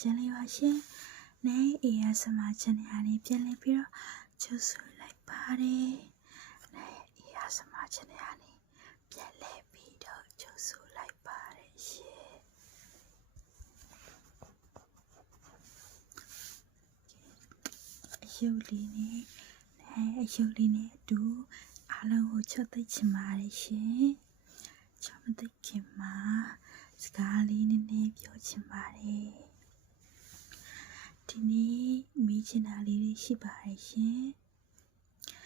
channel ပါရှင်။နဲ့ ASMR channel ကနေပြန်လည်ပြီးတော့ကြိုဆိုလိုက်ပါတယ်။နဲ့ ASMR channel ကနေပြန်လည်ပြီးတော့ကြိုဆိုလိုက်ပါတယ်ရှင်။အယုတ်လေးနဲ့အယုတ်လေးနဲ့အတူအားလုံးကိုချွတ်သိချင်ပါတယ်ရှင်။ချွတ်မသိခင်မှာစကားလေးနည်းနည်းပြောချင်ပါတယ်။ဒီနေ့မေးချင်တာလေးတွေရှိပါတယ်ရှင်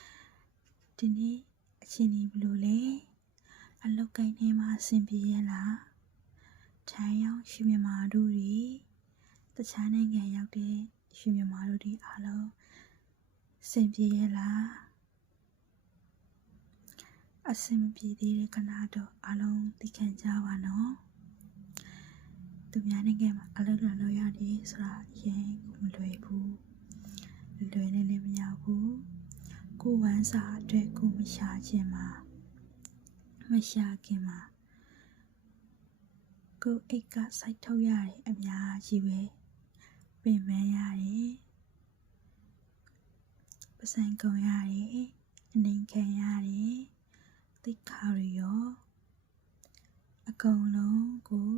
။ဒီနေ့အချိန်ကြီးဘယ်လိုလဲ။အလုပ်ကိုင်းထဲမှာအဆင်ပြေရလား။ထိုင်းရောက်ရွှေမြန်မာတို့တွေတခြားနိုင်ငံရောက်တဲ့ရွှေမြန်မာတို့တွေအားလုံးအဆင်ပြေရလား။အဆင်မပြေသေးတဲ့ခဏတော့အားလုံးသိခံကြပါနော်။သူများနိုင်ငံမှာအလုပ်လာလို့ရတယ်ဆိုတာရင်ကိုမလွယ်ဘူးလွယ်နေလည်းမရဘူးကိုဝမ်းစာအတွက်ကိုမရှာခြင်းမှာမရှာခင်မှာကိုအိတ်ကစိုက်ထုတ်ရတယ်အများကြီးပဲပင်ပန်းရတယ်ပစံကုန်ရတယ်အနေခံရတယ်သိခါရရောအကုန်လုံးကို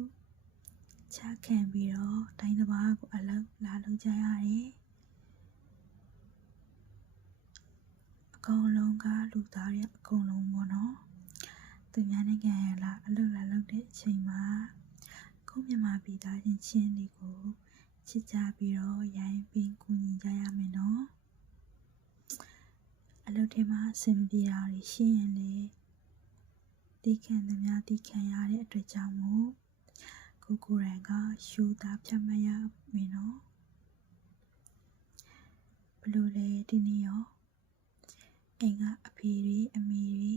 ချခံပြီးတော့တိုင်းတစ်ပါးကိုအလုပ်လာလုပ်ကြရတယ်အကုန်လုံးကလူသားတွေအကုန်လုံးပေါ့နော်သူများနိုင်ငံရလာအလုပ်လာလုပ်တဲ့အချိန်မှာကိုမြန်မာပြည်သားချင်းတွေကိုချစ်ကြပြီးတော့ရိုင်းပင်ကူညီကြရမယ်နော်အလုပ်ထဲမှာအဆင်မပြေတာတွေရှိရင်လေတီးခံသမျှတီးခံရတဲ့အတွက်ကြောင့်မို့ကိုယ်တိုင်ကရှူတာဖြတ်မရမယ်နော်ဘလို့လဲဒီနေ့ရောအိမ်ကအဖေတွေအမေတွေ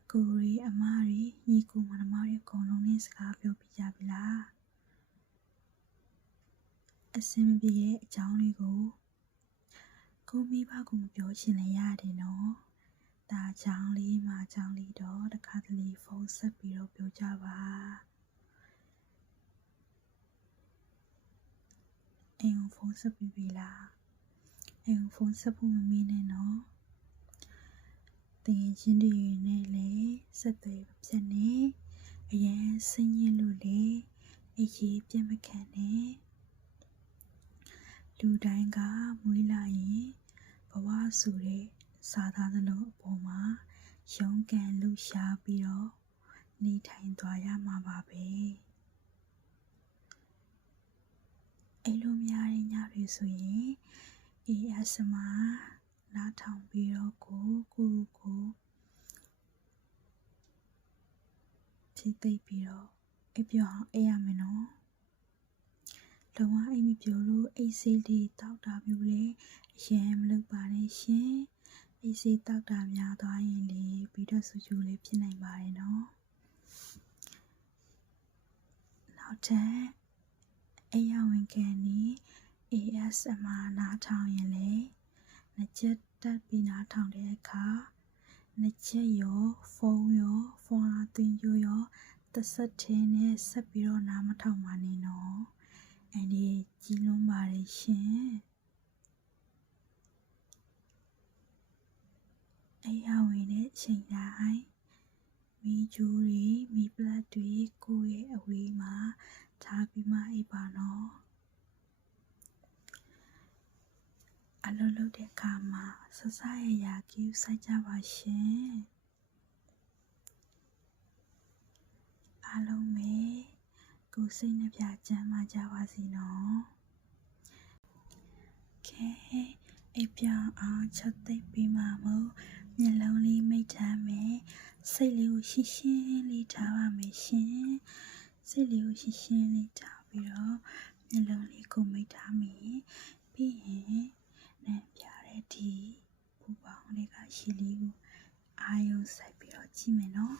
အကိုတွေအမတွေညီကိုမောင်နှမတွေအကုန်လုံးနဲ့စကားပြောပြကြပြီလားအဆင်မပြေတဲ့အကြောင်းတွေကိုကိုမိဘကမပြောချင်လည်းရတယ်နော်ဒါကြောင့်လေးမကြောင့်လေးတော့တခါတလေဖုန်းဆက်ပြီးတော့ပြောကြပါအိမ်ကိုဖုန်းဆက်ပြီးပြီလားအိမ်ကိုဖုန်းဆက်ဖို့မမေ့နဲ့နော်တကယ်ချင်းတွေနဲ့လည်းဆက်သွယ်ပြတ်နေအရင်စိတ်ညစ်လို့လေအရေးပြတ်မခံနဲ့လူတိုင်းကမွေးလာရင်ဘဝဆိုတဲ့စာသားသလုံးအပေါ်မှာရုန်းကန်လှူရှားပြီးတော့နေထိုင်သွားရမှာပါပဲအဲ့လိုများတဲ့ညတွေဆိုရင် ASMR နားထောင်ပြီးတော့ကိုဖြည့်သိပ်ပြီးတော့အိပ်ပျော်အောင်အိပ်ရမယ်နော်လုံးဝအိပ်မပျော်လို့အိပ်ဆေးလေးတောက်တာမျိုးလေအရင်မလုပ်ပါနဲ့ရှင်အိပ်ဆေးတောက်တာများသွားရင်လေပြီးတော့ဆူချူလေးဖြစ်နိုင်ပါတယ်နော်နောက်ထပ်အိပ်ရဝင်ကန်နီ ASMR နားထောင်ရင်လေနှစ်ချက်တက်ပြီးနားထောင်တဲ့အခါနှစ်ချက်ရောဖုန်းရောဖုန်းအသွင်းရောတစ်ဆက်ချင်းနဲ့ဆက်ပြီးတော့နားမထောင်ပါနဲ့နော်အဲ့ဒီကြီးလွန်းပါတယ်ရှင်အိပ်ရဝင်တဲ့အချိန်တိုင်းမီးကြိုးတွေမီးပလက်တွေကိုယ့်ရဲ့အဝေးမှာထားပြီးမှအိပ်ပါနော်အလုပ်လုပ်တဲ့အခါမှာဆဆရရကီးစိုက်ကြပါရှင်အားလုံးပဲကိုယ်စိတ်နှပြချမ်းသာကြပါစေနော်ခဲအိပ်ပြောင်းအောင်ချက်သိပ်ပြီးမှမို့မျက်လုံးလေးမိတ်ထားမယ်စိတ်လေးကိုရှင်းရှင်းလေးထားပါမယ်ရှင်စိတ်လေးကိုရှင်းရှင်းလေးထားပြီးတော့မျက်လုံးလေးကိုမိတ်ထားမယ်ပြီးရင်နဲ့ပြတဲ့ဒီပူပေါင်းလေးကရှည်လေးကိုအာယုံစိုက်ပြီးတော့ကြည့်မယ်နော်